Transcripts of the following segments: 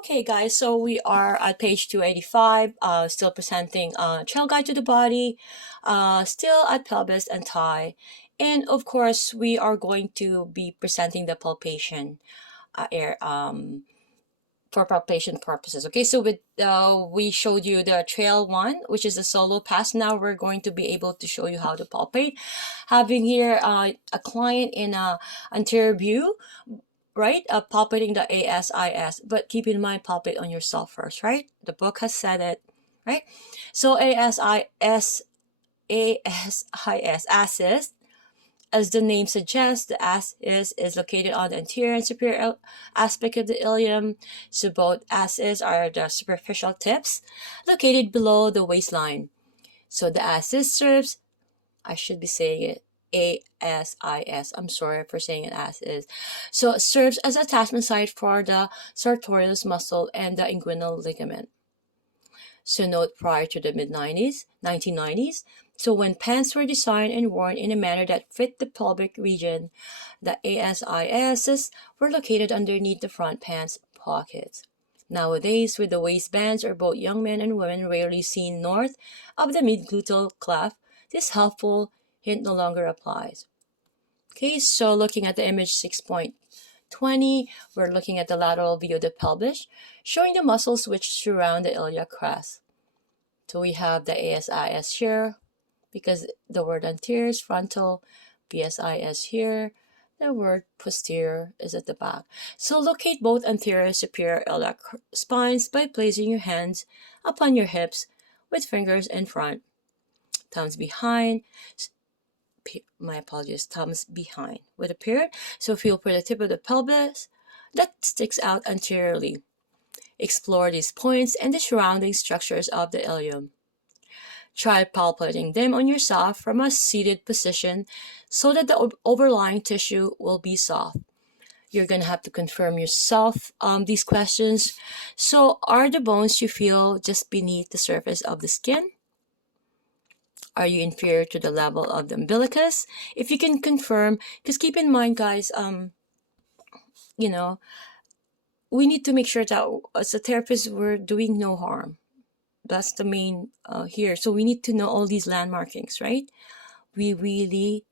Okay, guys, so we are at page 285, still presenting trail guide to the body, still at pelvis and thigh. And of course, we are going to be presenting the palpation for palpation purposes. Okay, so we showed you the trail one, which is a solo pass. Now we're going to be able to show you how to palpate. Having here a client in a anterior view, right? Palpating the ASIS, but keep in mind, palpate on yourself first, right? The book has said it, right? So ASIS, assist, as the name suggests, the assist is located on the anterior and superior aspect of the ilium. So both assist are the superficial tips located below the waistline. So the assist serves, I should be saying it, ASIS. I'm sorry for saying it as is. So it serves as attachment site for the sartorius muscle and the inguinal ligament. So note, prior to the mid-1990s, so when pants were designed and worn in a manner that fit the pelvic region, the ASISs were located underneath the front pants pockets. Nowadays, with the waistbands are both young men and women rarely seen north of the mid-gluteal cleft, this helpful hint no longer applies. Okay, so looking at the image 6.20, we're looking at the lateral view of the pelvis, showing the muscles which surround the iliac crest. So we have the ASIS here, because the word anterior is frontal, BSIS here, the word posterior is at the back. So locate both anterior and superior iliac spines by placing your hands upon your hips with fingers in front, thumbs behind, thumbs behind with a period. So feel for the tip of the pelvis that sticks out anteriorly. Explore these points and the surrounding structures of the ilium. Try palpating them on yourself from a seated position so that the overlying tissue will be soft. You're going to have to confirm yourself these questions. So are the bones you feel just beneath the surface of the skin? Are you inferior to the level of the umbilicus? If you can confirm, because keep in mind, guys, we need to make sure that as a therapist, we're doing no harm. That's the main here. So we need to know all these landmarkings, right? We really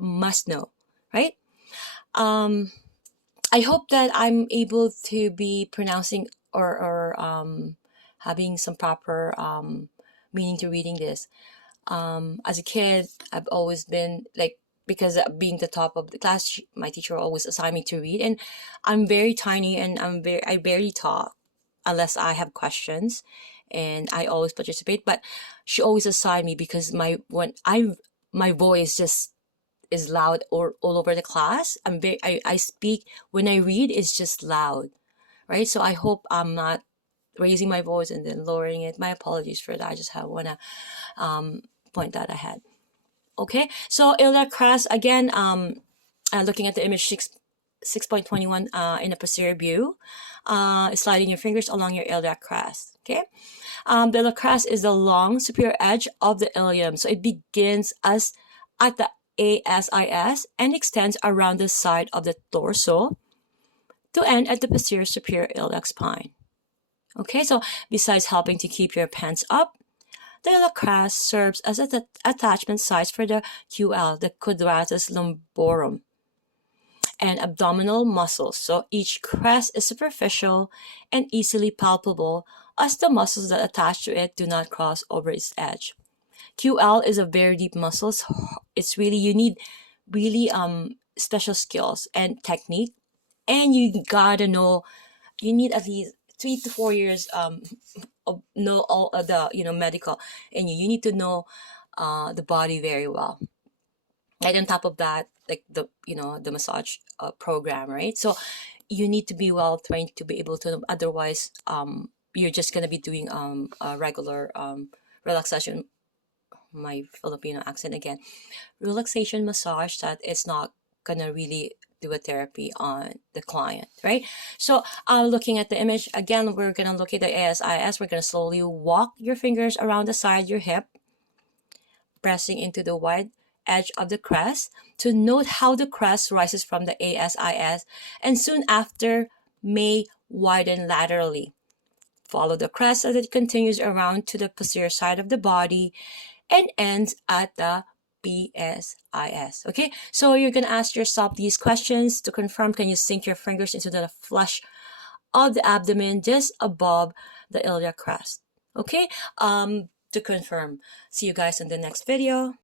must know, right? I hope that I'm able to be pronouncing or having some proper meaning to reading this. As a kid, I've always been like, because being the top of the class, my teacher always assigned me to read, and I'm very tiny and I barely talk unless I have questions, and I always participate. But she always assigned me because my voice just is loud all over the class. I speak when I read, it's just loud, right? So I hope I'm not raising my voice and then lowering it. My apologies for that. I just want to point that ahead. Okay, so iliac crest again. Looking at the image 6.21 in a posterior view, sliding your fingers along your iliac crest. Okay, the iliac crest is the long superior edge of the ilium, so it begins at the ASIS and extends around the side of the torso to end at the posterior superior iliac spine. Okay, so besides helping to keep your pants up, the iliac crest serves as an attachment site for the QL, the quadratus lumborum, and abdominal muscles. So each crest is superficial and easily palpable, as the muscles that attach to it do not cross over its edge. QL is a very deep muscle. It's really, you need really special skills and technique, and you gotta know, you need at least 3 to 4 years know all of the medical, and you need to know the body very well. And on top of that, like the massage program, right? So you need to be well trained to be able to, otherwise you're just gonna be doing a regular relaxation, my Filipino accent again, relaxation massage, that it's not gonna really do a therapy on the client, right? So looking at the image again, we're gonna look at the ASIS. We're gonna slowly walk your fingers around the side of your hip, pressing into the wide edge of the crest to note how the crest rises from the ASIS, and soon after may widen laterally. Follow the crest as it continues around to the posterior side of the body and ends at the PSIS. Okay, so you're gonna ask yourself these questions to confirm. Can you sink your fingers into the flush of the abdomen just above the iliac crest? Okay, to confirm. See you guys in the next video.